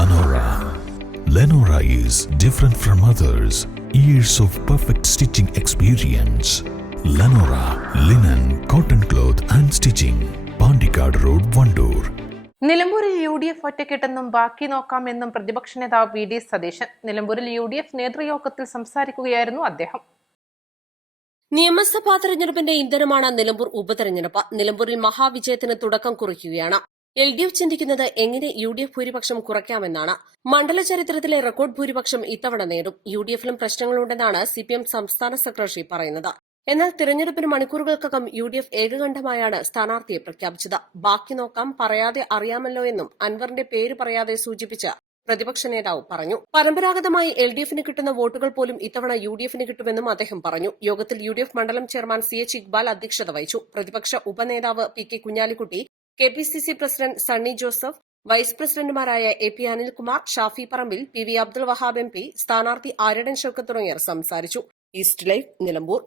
Lenora. Lenora is different from others. Years of perfect stitching experience. Lenora linen, cotton cloth and stitching. Pandikad Road, Vandoor. നിലമ്പൂരിൽ UDF ഒറ്റക്കെട്ടെന്നും ബാക്കി നോക്കാമെന്നും പ്രതിപക്ഷ നേതാവ് V D Satheesan. നിലമ്പൂരിൽ UDF നേതൃയോഗത്തിൽ സംസാരിക്കുകയായിരുന്നു അദ്ദേഹം. നിയമസഭാ തെരഞ്ഞെടുപ്പിന്റെ ഇന്ധനമാണ് നിലമ്പൂർ ഉപതെരഞ്ഞെടുപ്പ്. നിലമ്പൂരിൽ മഹാവിജയത്തിന് തുടക്കം കുറിക്കുകയാണ്. LDF ചിന്തിക്കുന്നത് എങ്ങനെ UDF ഭൂരിപക്ഷം കുറയ്ക്കാമെന്നാണ്. മണ്ഡല ചരിത്രത്തിലെ റെക്കോർഡ് ഭൂരിപക്ഷം ഇത്തവണ നേടും. UDFിലും പ്രശ്നങ്ങളുണ്ടെന്നാണ് CPM സംസ്ഥാന സെക്രട്ടറി പറയുന്നത്. എന്നാൽ തിരഞ്ഞെടുപ്പിന് മണിക്കൂറുകൾക്കകം UDF ഏകകണ്ഠമായാണ് സ്ഥാനാർത്ഥിയെ പ്രഖ്യാപിച്ചത്. ബാക്കി നോക്കാം, പറയാതെ അറിയാമല്ലോ എന്നും അൻവറിന്റെ പേര് പറയാതെ സൂചിപ്പിച്ച് പ്രതിപക്ഷ നേതാവ് പറഞ്ഞു. പരമ്പരാഗതമായി LDFിന് കിട്ടുന്ന വോട്ടുകൾ പോലും ഇത്തവണ UDFിന് കിട്ടുമെന്നും അദ്ദേഹം പറഞ്ഞു. യോഗത്തിൽ UDF മണ്ഡലം ചെയർമാൻ CH ഇക്ബാൽ അധ്യക്ഷത വഹിച്ചു. പ്രതിപക്ഷ ഉപനേതാവ് PK Kunhalikutty, KPCC president Sunny Joseph, vice പ്രസിഡന്റുമാരായ AP Anilkumar, Shafi Parambil, PV Abdul Wahab MP, സ്ഥാനാർത്ഥി ആര്യടൻ ഷൌക്കത്ത് തുടങ്ങിയവർ സംസാരിച്ചു. East Live, Nilambur.